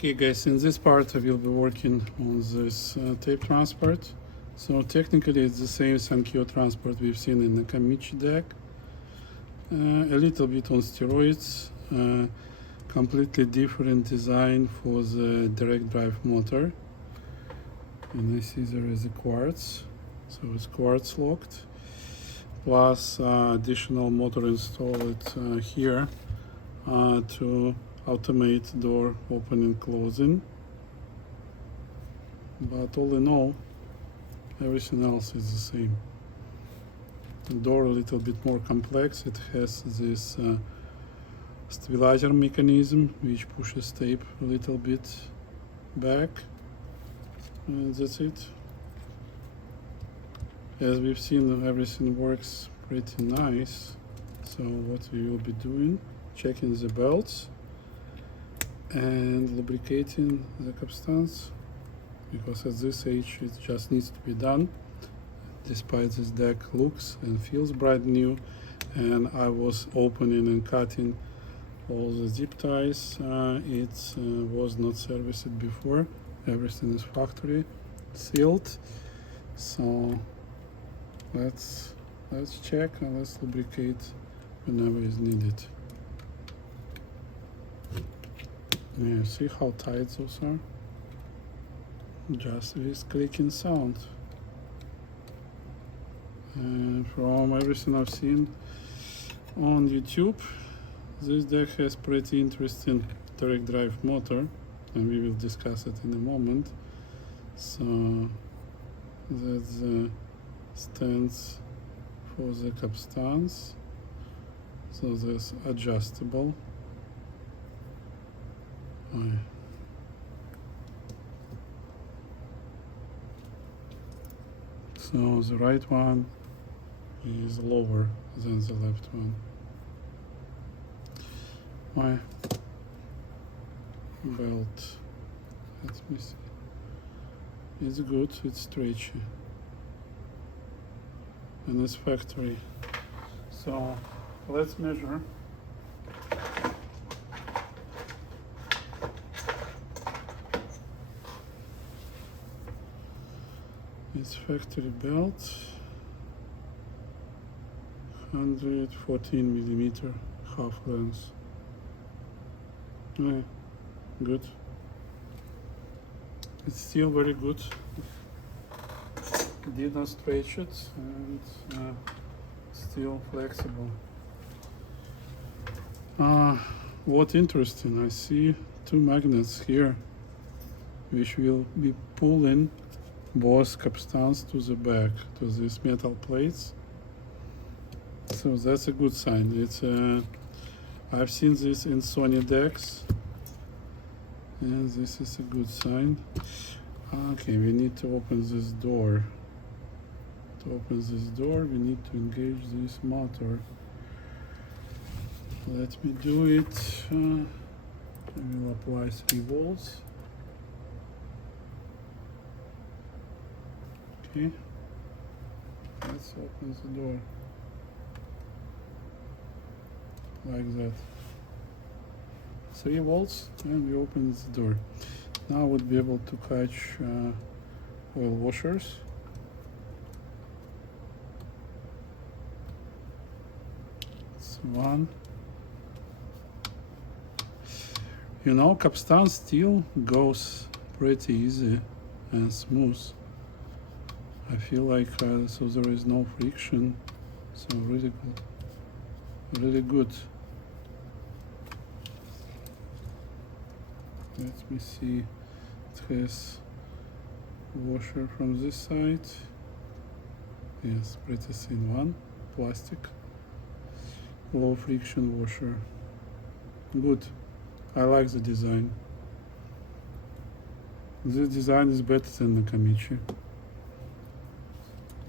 Okay guys, in this part I will be working on this tape transport. So technically it's the same Sankyo transport we've seen in the Kamichi deck. A little bit on steroids, completely different design for the direct drive motor. And I see there is a quartz, so it's quartz locked. Plus additional motor installed here to automate door open and closing. But all in all, everything else is the same. The door a little bit more complex. It has this stabilizer mechanism which pushes tape a little bit back, and that's it. As we've seen, everything works pretty nice. So what we will be doing, checking the belts and lubricating the capstans, because at this age it just needs to be done. Despite this deck looks and feels brand new, and I was opening and cutting all the zip ties, it was not serviced before. Everything is factory sealed. So let's check and let's lubricate whenever is needed. Yeah, see how tight those are? Just with clicking sound. And from everything I've seen on YouTube, this deck has pretty interesting direct drive motor, and we will discuss it in a moment. So that's the stands for the capstans. So there's adjustable. So the right one is lower than the left one. My belt, let me see. It's good, it's stretchy, and it's factory. So let's measure. It's factory belt, 114 millimeter half length. Yeah, good. It's still very good. Did not stretch it, and still flexible. What interesting, I see two magnets here which will be pulling both capstans to the back, to these metal plates. So that's a good sign. It's I've seen this in Sony decks, and this is a good sign. Okay, we need to open this door. To open this door, we need to engage this motor. Let me do it. I will apply 3 volts. Okay, let's open the door like that. 3 volts, and we open the door. Now we'll be able to catch oil washers. It's one. You know, capstan steel goes pretty easy and smooth. I feel like so there is no friction, so really good, really good. Let me see, it has washer from this side. Yes, pretty thin one, plastic, low friction washer. Good, I like the design. This design is better than the Kamichi.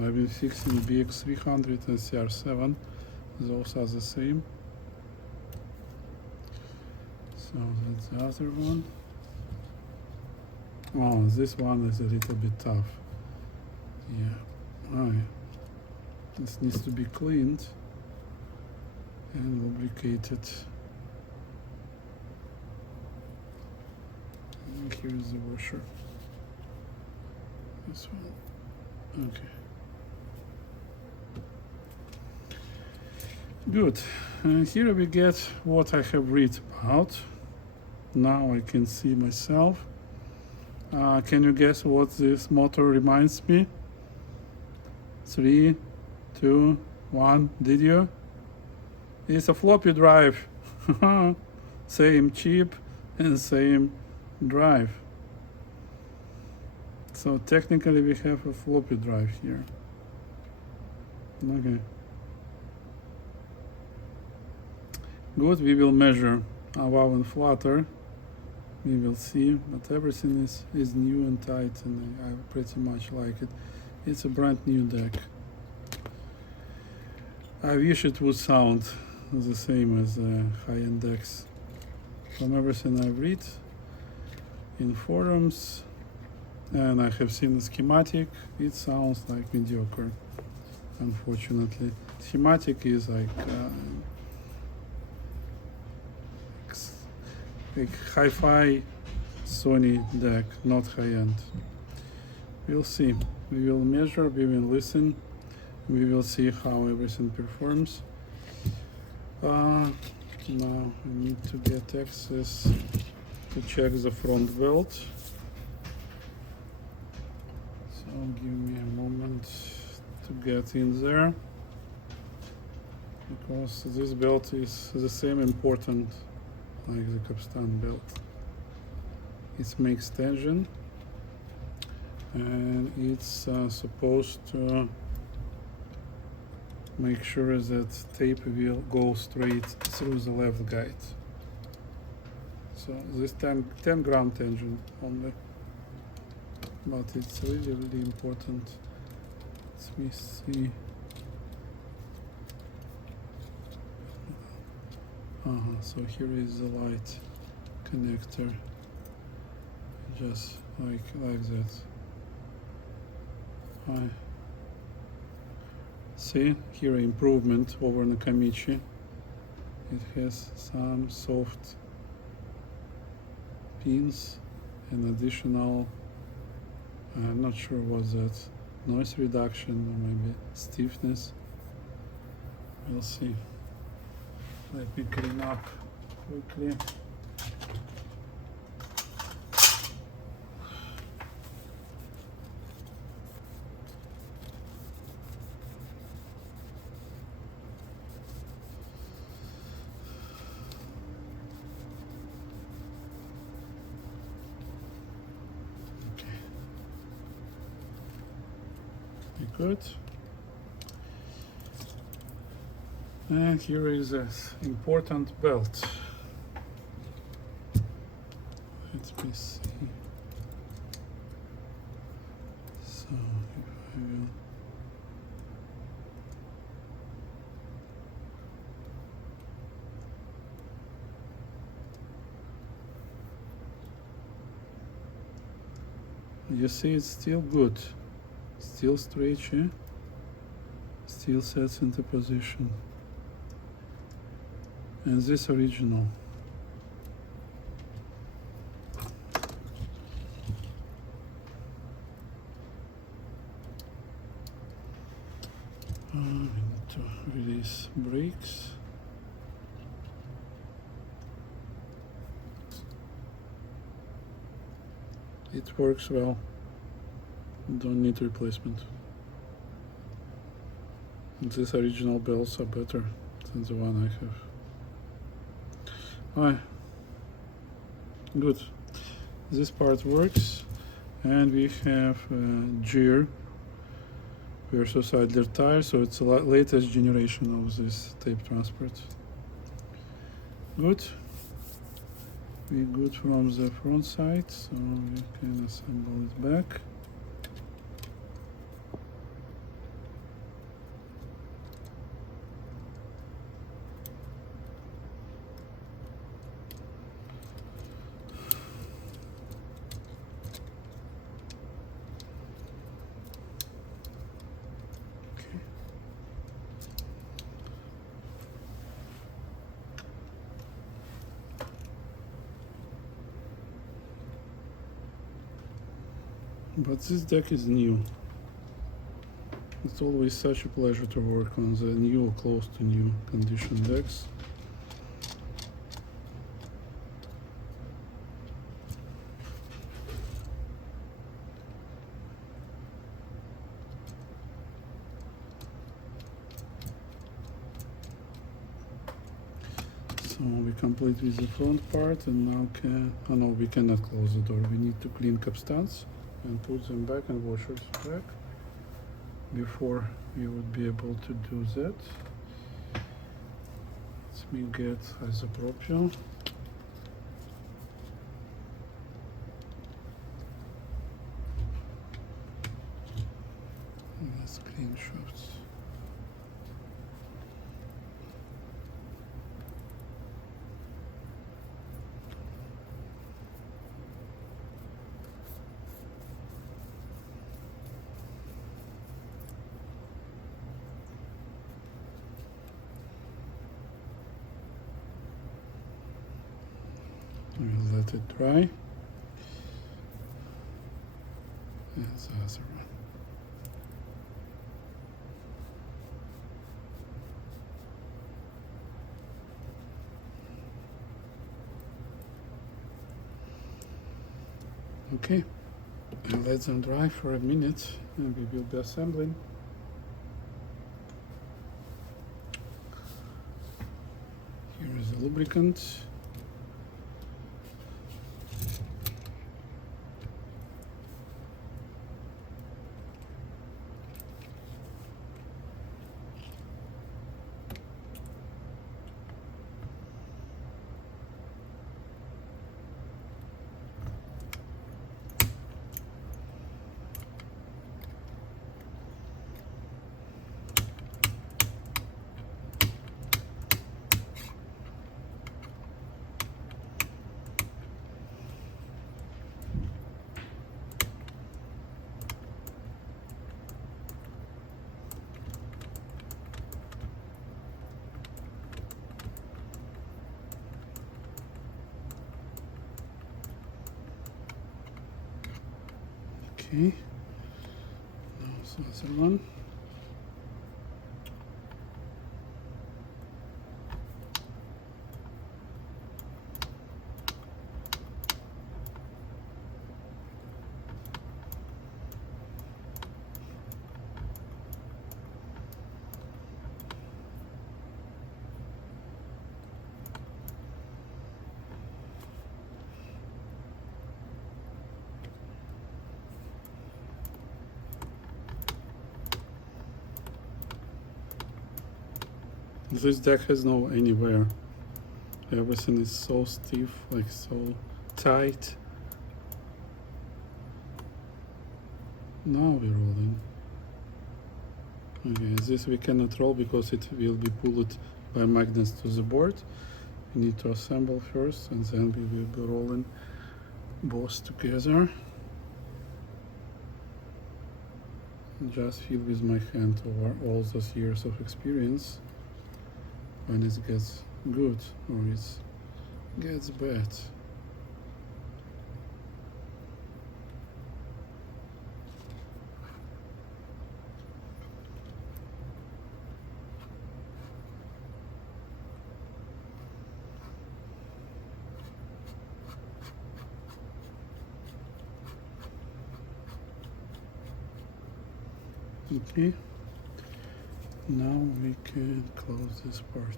I've been fixing BX300 and CR7, those are the same. So that's the other one. Oh, this one is a little bit tough. Yeah, alright. This needs to be cleaned and lubricated. And here is the washer. This one. Okay. Good. And here we get what I have read about. Now I can see myself. Can you guess what this motor reminds me? 3, 2, 1. Did you? It's a floppy drive. Same chip and same drive. So technically we have a floppy drive here. Okay. Good, we will measure our wow and flutter. We will see, but everything is new and tight, and I pretty much like it. It's a brand new deck. I wish it would sound the same as high-end decks. From everything I've read in forums, and I have seen the schematic, it sounds like mediocre, unfortunately. Schematic is like hi-fi Sony deck, not high-end. We'll see. We will measure, we will listen, we will see how everything performs. Now I need to get access to check the front belt. So give me a moment to get in there, because this belt is the same important like the capstan belt. It makes tension, and it's supposed to make sure that tape will go straight through the left guide. So this 10 gram tension only, but it's really important. Let me see. So here is the light connector, just like that. See here improvement over Nakamichi. It has some soft pins and additional, I'm not sure what's that, noise reduction or maybe stiffness. We'll see. Let me clean up quickly. Good. And here is this important belt. Let me see. So if I will you see it's still good. Still stretchy, still sets into position, and this original. We need to release brakes. It works well. Don't need replacement. These original belts are better than the one I have. Alright, good. This part works, and we have Gear versus Idler tire, so it's the latest generation of this tape transport. Good. We good from the front side, so we can assemble it back. But this deck is new. It's always such a pleasure to work on the new or close to new condition decks. So we complete with the front part, and now oh no, we cannot close the door. We need to clean capstans and put them back and washers back before we would be able to do that. Let me get isopropyl. Let's clean shafts. We'll let it dry. And the other one. Okay, and let them dry for a minute, and we will be assembling. Here is the lubricant. Okay, now the other one. This deck has no anywhere. Everything is so stiff, like so tight. Now we're rolling. Okay, this we cannot roll because it will be pulled by magnets to the board. We need to assemble first, and then we will be rolling both together. Just feel with my hand over all those years of experience when it gets good or it gets bad. Okay, now we can close this part.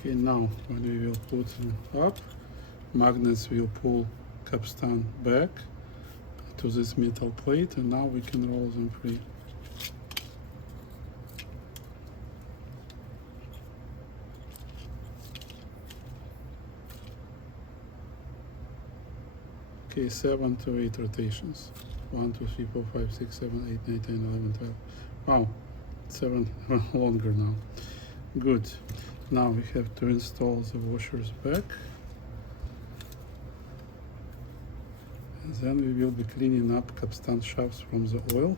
Okay, now when we will put them up, magnets will pull capstan back to this metal plate, and now we can roll them free. Okay, 7 to 8 rotations. 1, 2, 3, 4, 5, 6, 7, 8, 9, 10, 11, 12. Wow, 7 longer now. Good. Now we have to install the washers back. And then we will be cleaning up capstan shafts from the oil.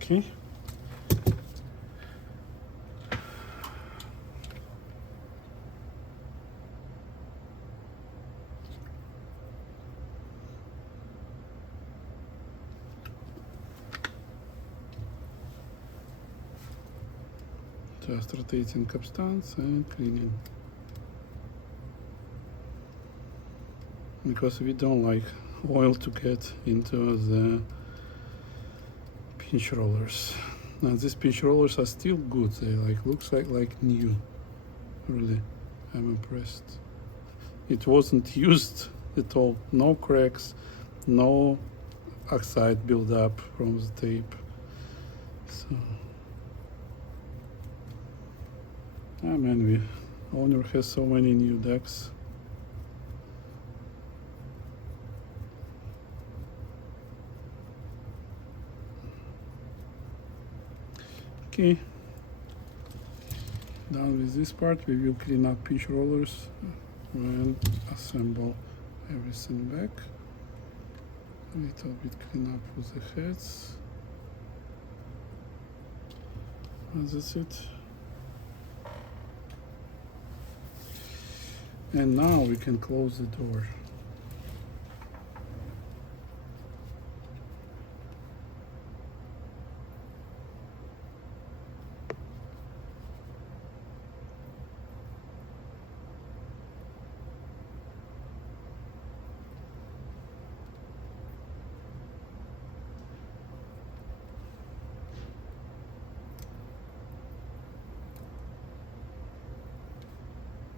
Okay. Just rotating capstans and cleaning. Because we don't like oil to get into the pinch rollers. Now these pinch rollers are still good. They looks like new. Really, I'm impressed. It wasn't used at all. No cracks, no oxide buildup from the tape. So, man, owner has so many new decks. Okay, done with this part. We will clean up pinch rollers and assemble everything back. A little bit clean up with the heads. And that's it. And now we can close the door.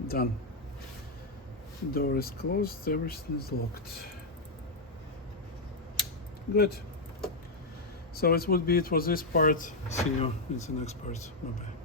Done. The door is closed, everything is locked. Good. So it would be it for this part. See you in the next part. Bye bye.